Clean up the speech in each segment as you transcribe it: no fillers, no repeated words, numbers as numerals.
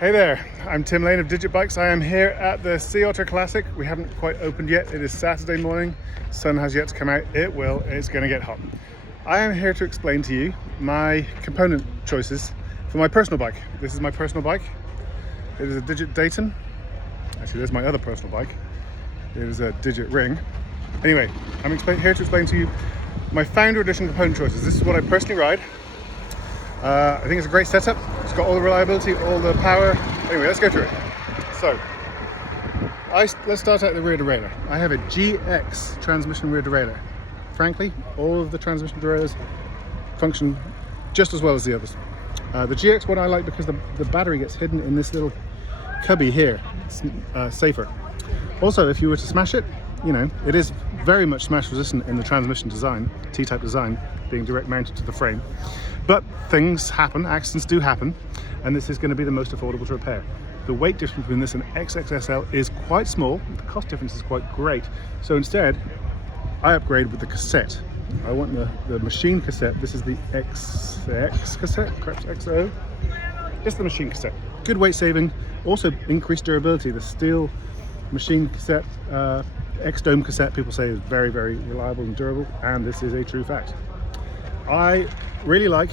Hey there, I'm Tim Lane of Digit Bikes. I am here at the Sea Otter Classic. We haven't quite opened yet. It is Saturday morning. Sun has yet to come out. It will. It's going to get hot. I am here to explain to you my component choices for my personal bike. This is my personal bike. It is a Digit Dayton. Actually, there's my other personal bike. It is a Digit Ring. Anyway, I'm here to explain to you my Founder Edition component choices. This is what I personally ride. I think it's a great setup. It's got all the reliability, all the power. Anyway, let's go through it. So, let's start out the rear derailleur. I have a GX transmission rear derailleur. Frankly, all of the transmission derailleurs function just as well as the others. The GX one I like because the battery gets hidden in this little cubby here. It's safer. Also, if you were to smash it, you know, it is very much smash resistant in the transmission design, T-type design, being direct mounted to the frame. But things happen, accidents do happen, and this is going to be the most affordable to repair. The weight difference between this and XXSL is quite small. The cost difference is quite great. So instead, I upgrade with the cassette. I want the machine cassette. This is the XX cassette, perhaps XO. It's the machine cassette. Good weight saving, also increased durability. The steel machine cassette, X-Dome cassette, people say is very, very reliable and durable, and this is a true fact. I really like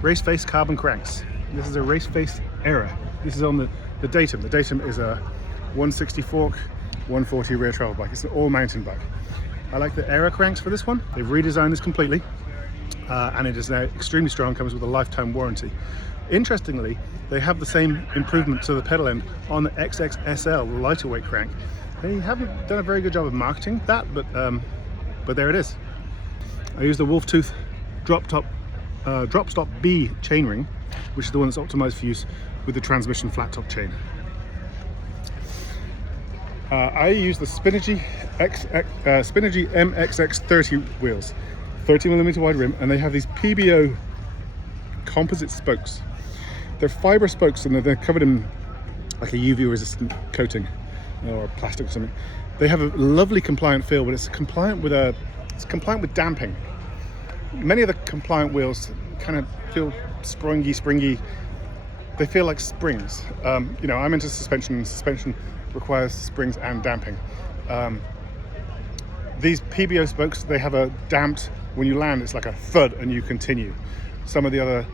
race face carbon cranks. This is a race face Era. This is on the Datum. The Datum is a 160 fork, 140 rear travel bike. It's an all mountain bike. I like the Era cranks for this one. They've redesigned this completely, and it is now extremely strong, comes with a lifetime warranty. Interestingly, they have the same improvement to the pedal end on the XXSL, the lighter weight crank. They haven't done a very good job of marketing that, but there it is. I use the Wolftooth drop stop B chainring, which is the one that's optimized for use with the transmission flat top chain. I use the Spinergy MXX30 wheels, 30mm wide rim, and they have these PBO composite spokes. They're fiber spokes and they're covered in like a UV resistant coating or plastic or something. They have a lovely compliant feel, but it's compliant with damping. Many of the compliant wheels kind of feel springy. They feel like springs. You know, I'm into suspension, and suspension requires springs and damping. These PBO spokes, they have a damped, when you land, it's like a thud and you continue. Some of the other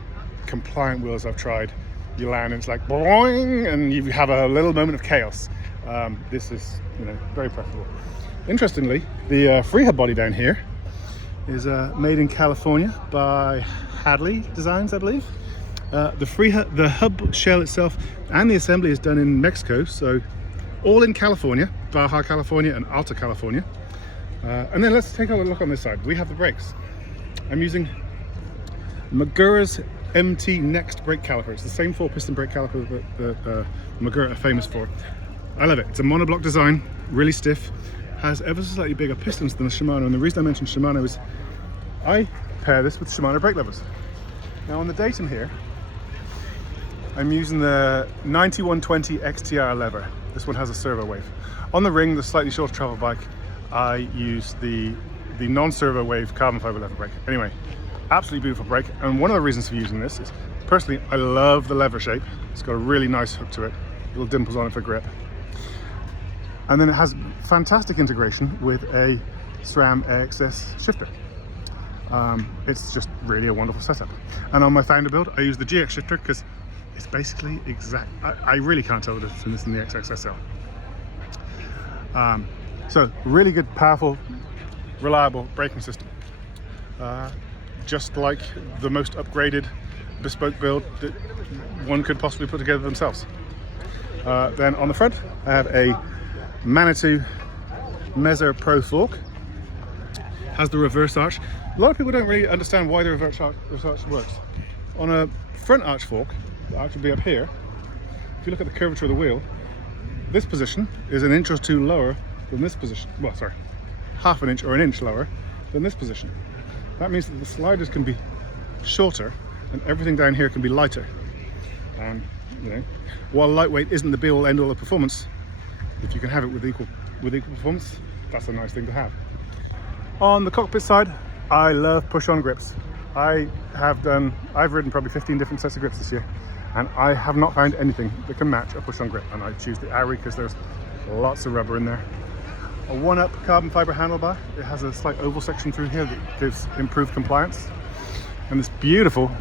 compliant wheels I've tried, you land and it's like boing, and you have a little moment of chaos. This is, you know, very preferable. Interestingly, the Freehub body down here is made in California by Hadley Designs, I believe. The hub shell itself and the assembly is done in Mexico, so all in California, Baja California and Alta California. And then let's take a look on this side. We have the brakes. I'm using Magura's MT Next brake caliper. It's the same 4-piston brake caliper that Magura are famous for. I love it. It's a monoblock design, really stiff, has ever so slightly bigger pistons than the Shimano, and the reason I mentioned Shimano is I pair this with Shimano brake levers. Now on the Datum here, I'm using the 9120 XTR lever. This one has a servo wave. On the Ring, the slightly shorter travel bike, I use the non-servo wave carbon fiber lever brake. Anyway, absolutely beautiful brake, and one of the reasons for using this is, personally, I love the lever shape. It's got a really nice hook to it, little dimples on it for grip. And then it has fantastic integration with a SRAM AXS shifter. It's just really a wonderful setup. And on my Founder build, I use the GX shifter because it's basically exact. I really can't tell the difference between this and the XXSL. So really good, powerful, reliable braking system. Just like the most upgraded bespoke build that one could possibly put together themselves. Then on the front, I have a Manitou Mezzer Pro fork. Has the reverse arch. A lot of people don't really understand why the reverse arch works. On a front arch fork, the arch will be up here. If you look at the curvature of the wheel, this position is an inch or two lower than this position. Well, sorry, half an inch or an inch lower than this position. That means that the sliders can be shorter and everything down here can be lighter. And you know, while lightweight isn't the be-all end-all of performance, if you can have it with equal performance, that's a nice thing to have. On the cockpit side, I love push-on grips. I've ridden probably 15 different sets of grips this year. and I have not found anything that can match a push-on grip, and I choose the Auri because there's lots of rubber in there. A one-up carbon fiber handlebar. It has a slight oval section through here that gives improved compliance, and this beautiful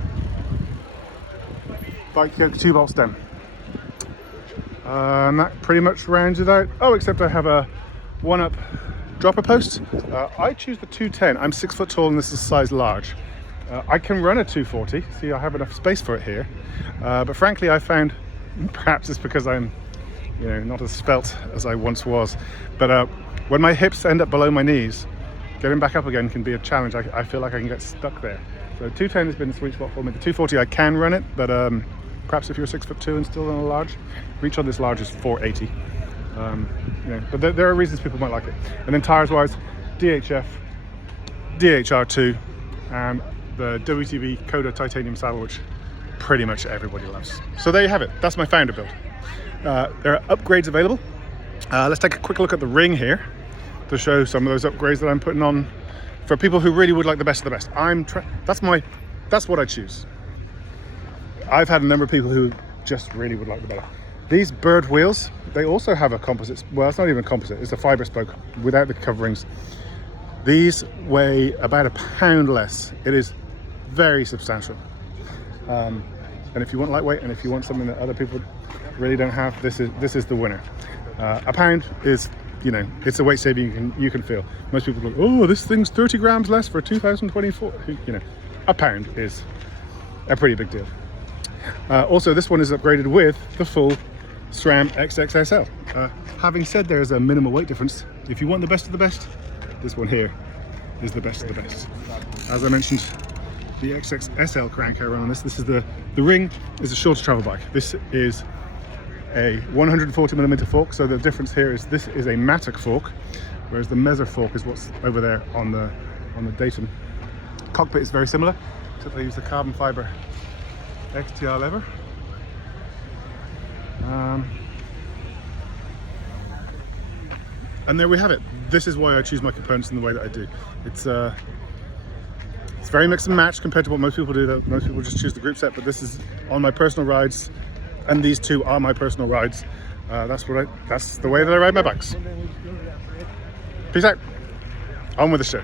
bike yoke 2-bolt stem. And that pretty much rounds it out. Oh, except I have a one-up dropper post. I choose the 210. I'm 6 foot tall and this is size large. I can run a 240. See, I have enough space for it here. But frankly, I found, perhaps it's because I'm, not as svelte as I once was. But when my hips end up below my knees, getting back up again can be a challenge. I feel like I can get stuck there. So 210 has been the sweet spot for me. The 240, I can run it, but perhaps if you're 6 foot 2 and still in a large, reach on this large is 480. But there are reasons people might like it. And then tires wise, DHF, DHR2, and the WTB Coda titanium saddle, which pretty much everybody loves. So there you have it. That's my founder build. There are upgrades available. Let's take a quick look at the ring here to show some of those upgrades that I'm putting on for people who really would like the best of the best. That's what I choose. I've had a number of people who just really would like the better. These bird wheels, they also have a composite, well, it's not even a composite, it's a fiber spoke without the coverings. These weigh about £1 less. It is very substantial. And if you want lightweight, and if you want something that other people really don't have, this is the winner. £1 is, it's a weight saving you can feel. Most people go, oh, this thing's 30 grams less for 2024. £1 is a pretty big deal. Also, this one is upgraded with the full SRAM XXSL. Having said there's a minimal weight difference, if you want the best of the best, this one here is the best of the best. As I mentioned, the XXSL crank I run on this is the ring is a shorter travel bike. This is a 140mm fork, so the difference here is this is a Matic fork, whereas the Mezzer fork is what's over there on the Dayton. Cockpit is very similar, except I use the carbon fiber XTR lever. And there we have it. This is why I choose my components in the way that I do. It's very mix and match compared to what most people do. That most people just choose the group set, but this is on my personal rides, and these two are my personal rides. That's the way that I ride my bikes. Peace out. On with the show.